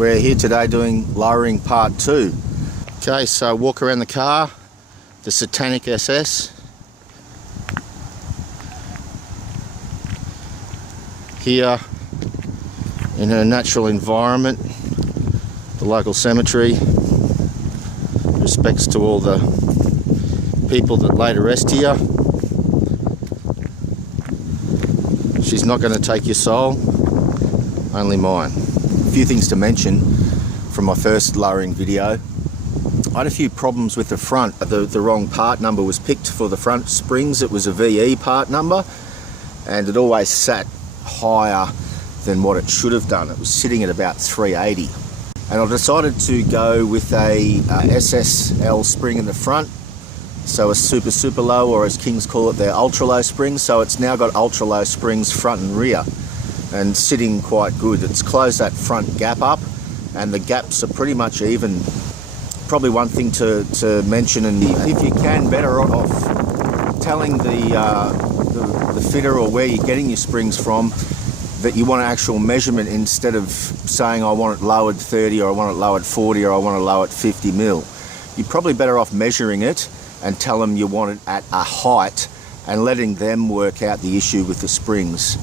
We're here today doing lowering part 2. Okay, so walk around the car, the Satanic SS. Here in her natural environment, the local cemetery. Respects to all the people that laid to rest here. She's not going to take your soul, only mine. A few things to mention from my first lowering video. I had a few problems with the front. The wrong part number was picked for the front springs. It was a VE part number, and it always sat higher than what it should have done. It was sitting at about 380. And I decided to go with a SSL spring in the front. So a super low, or as Kings call it, their ultra low springs. So it's now got ultra low springs front and rear, and sitting quite good. It's closed that front gap up, and the gaps are pretty much even. Probably one thing to mention, and if you can, better off telling the fitter or where you're getting your springs from that you want an actual measurement, instead of saying I want it lowered 30 or I want it lowered 40 or I want to lower it 50 mil. You're probably better off measuring it and tell them you want it at a height and letting them work out the issue with the springs.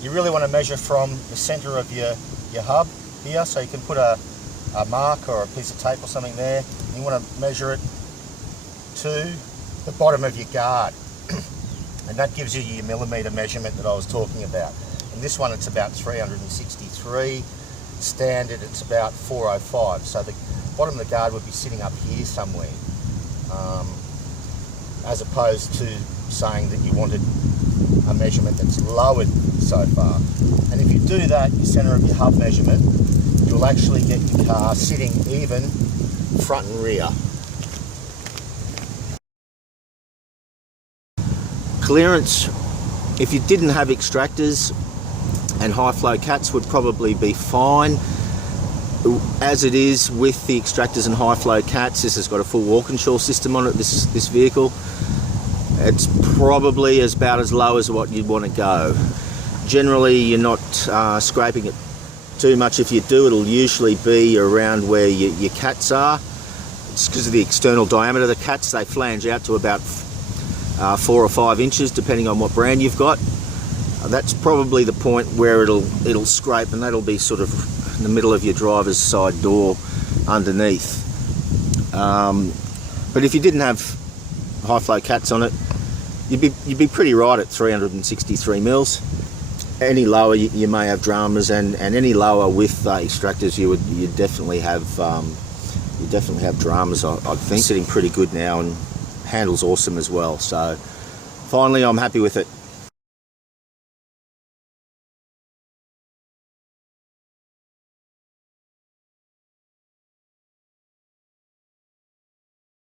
You really want to measure from the center of your hub here, so you can put a mark or a piece of tape or something there. You want to measure it to the bottom of your guard, and that gives you your millimetre measurement that I was talking about. And this one, it's about 363. Standard, it's about 405. So the bottom of the guard would be sitting up here somewhere, as opposed to saying that you wanted a measurement that's lowered so far. And if you do that, your centre of your hub measurement, you'll actually get your car sitting even front and rear. Clearance, if you didn't have extractors and high flow cats, would probably be fine. As it is with the extractors and high flow cats, this has got a full Walkinshaw system on it, this vehicle. It's probably about as low as what you'd want to go. Generally, you're not scraping it too much. If you do, it'll usually be around where your cats are. It's because of the external diameter of the cats. They flange out to about 4 or 5 inches, depending on what brand you've got. That's probably the point where it'll scrape, and that'll be sort of in the middle of your driver's side door underneath. But if you didn't have high flow cats on it, you'd be pretty right at 363 mils. Any lower you may have dramas, and any lower with extractors you definitely have dramas. I think sitting pretty good now, and handles awesome as well. So finally, I'm happy with it.